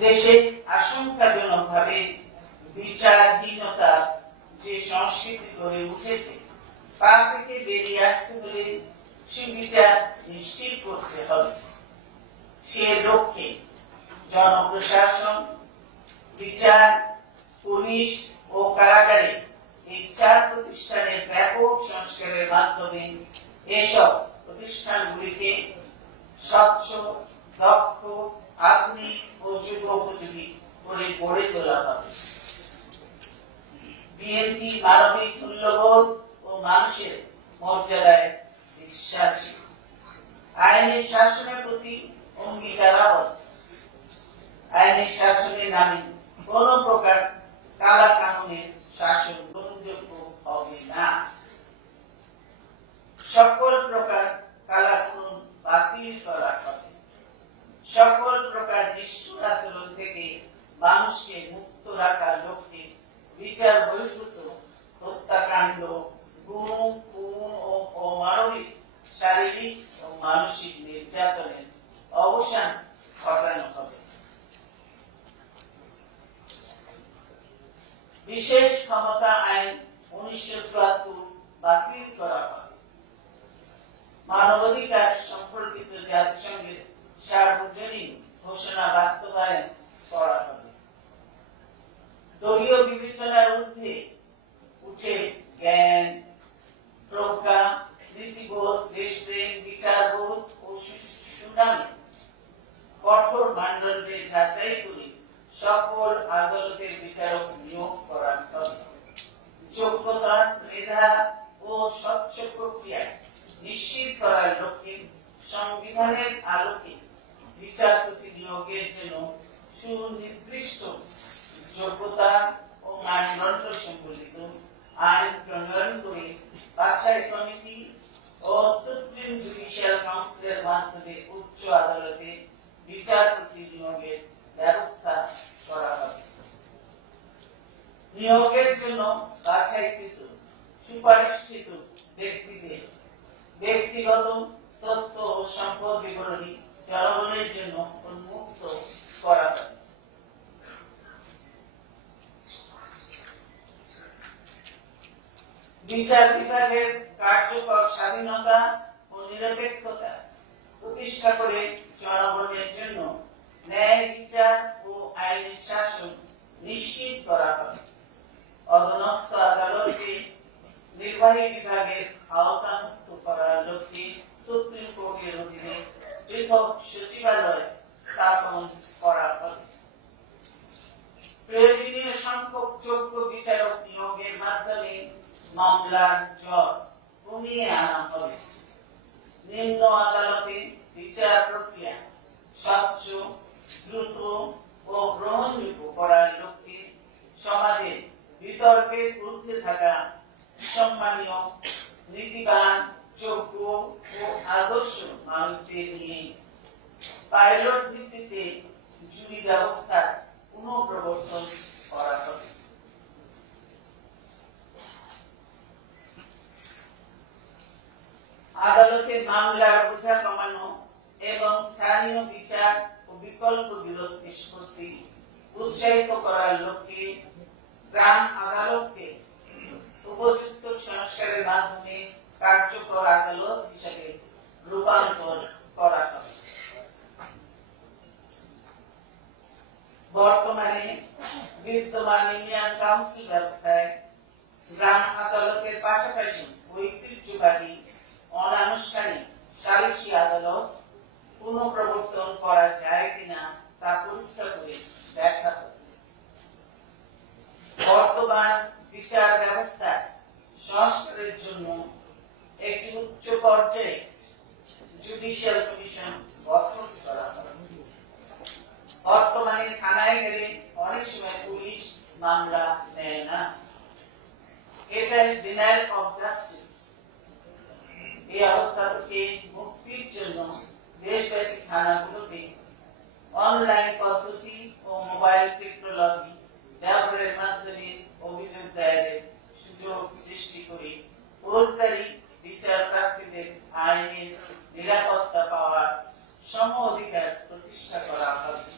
দেশে আশঙ্কাজনকভাবে বিচারহীনতা যে সংস্কৃতি গড়ে উঠেছে তা থেকে বেরিয়ে আসতে হলে সুবিচার নিশ্চিত করতে হবে। সে লক্ষ্যে জনপ্রশাসন, বিচার, পুলিশ ও কারাগারে এই 4 প্রতিষ্ঠানের ব্যাপক সংস্কারের মাধ্যমে এসব প্রতিষ্ঠানগুলিকে স্বচ্ছ, দক্ষ, আধুনিক ও যুগোপযোগী করে গড়ে তোলা হবে। বিএনপি মানবিক মূল্যবোধ ও মানুষের মর্যাদায় বিশ্বাসী, আইনি শাসনের প্রতি অঙ্গীকারাবদ্ধ। আইনি শাসনের নামে কোন প্রকার কালা কানুনের শাসন গ্রহণযোগ্য হবে না। সকল প্রকার কালা কানুন বাতিল করা হবে। সকল প্রকার নিষ্ঠুর আচরণ থেকে মানুষকে মুক্ত রাখার লক্ষ্যে বিচার বহির্ভূত হত্যাকাণ্ড, গুম, খুন ও অমানবিক শারীরিক ও মানসিক নির্যাতনের অবসান ঘটানো হবে। বিশেষ ক্ষমতা আইন 1974 বাতিল করা হবে। মানবাধিকার সম্পর্কিত জাতিসংঘের সার্বজনীন ঘোষণা বাস্তবায়ন করা হবে। দলীয় বিবেচনার ঊর্ধ্বে উঠে জ্ঞান, প্রজ্ঞা, নীতিবোধ, দেশপ্রেম, বিচারবোধ ও সুনামে কঠোর মানদণ্ডে যাচাই করে সকল আদালতের বিচারক নিয়োগ করা হবে। যোগ্যতা, মেধা ও স্বচ্ছ প্রক্রিয়া নিশ্চিত করার লক্ষ্যে সংবিধানের আলোকে বিচারপতি নিয়োগের জন্য সুনির্দিষ্ট যোগ্যতা ও মানদণ্ড সম্বলিত আইন প্রণয়ন করে বাছাই কমিটি ও সুপ্রিম জুডিশিয়াল কাউন্সিলের মাধ্যমে উচ্চ আদালতে বিচারপতি নিয়োগের ব্যবস্থা করা হবে। নিয়োগের জন্য বাছাইকৃত সুপারিশকৃত ব্যক্তিদের ব্যক্তিগত তথ্য ও সম্পদ বিবরণী জনগণের জন্য উন্মুক্ত করা হবে। বিচার বিভাগের কার্যকর স্বাধীনতা ও নিরপেক্ষতা প্রতিষ্ঠা করে জনগণের জন্য ন্যায় বিচার ও আইনি শাসন নিশ্চিত করা হবে। অধীনস্থ আদালতকে নির্বাহী বিভাগের আওতামুক্ত করার লক্ষ্যে সুপ্রিম কোর্টের অধীনে পৃথক সচিবালয় স্থাপন করা হবে। প্রয়োজনীয় সংখ্যক যোগ্য বিচারক নিয়োগের মাধ্যমে মামলার জট কমিয়ে আনা হবে। নিম্ন আদালতে বিচার প্রক্রিয়া স্বচ্ছ, দ্রুত ও গ্রহণযোগ্য করার লক্ষ্যে সমাজের বিতর্কের ঊর্ধ্বে থাকা সম্মানীয়, নীতিবান, যোগ্য ও আদর্শ মানুষদের নিয়ে পাইলট ভিত্তিতে জুরি ব্যবস্থার পুনঃপ্রবর্তন করা হবে। আদালতে মামলার বোঝা কমানো এবং স্থানীয় বিচার ও বিকল্প বিরোধ নিষ্পত্তি উৎসাহিত করার লক্ষ্যে গ্রাম আদালতকে উপযুক্ত সংস্কারের মাধ্যমে কার্যকর আদালত হিসেবে রূপান্তর করা হবে। বর্তমানে বিদ্যমান ইউনিয়ন কাউন্সিল ব্যবস্থায় গ্রাম আদালতের পাশাপাশি ঐতিহ্যবাহী অনানুষ্ঠানিক সালিসি আদালত পুনঃপ্রবর্তন করা যায় কিনা তা পরীক্ষা করে দেখা হবে। বর্তমান বিচার ব্যবস্থা সংস্কারের জন্য একটি উচ্চ পর্যায়ে জুডিশিয়াল কমিশন গঠন করা হবে। বর্তমানে থানায় গেলে অনেক সময় পুলিশ মামলা নেয় না, এটা ডিনায়াল অফ জাস্টিস। এই অবস্থা থেকে মুক্তির জন্য দেশব্যাপী থানাগুলোতে অনলাইন পদ্ধতি ও মোবাইল টেকনোলজি ব্যবহারের মাধ্যমে অভিযোগ দায়েরের সুযোগ সৃষ্টি করে ফৌজদারি বিচার প্রার্থীদের আইনের নিরাপত্তা পাওয়ার সম অধিকার প্রতিষ্ঠা করা হবে।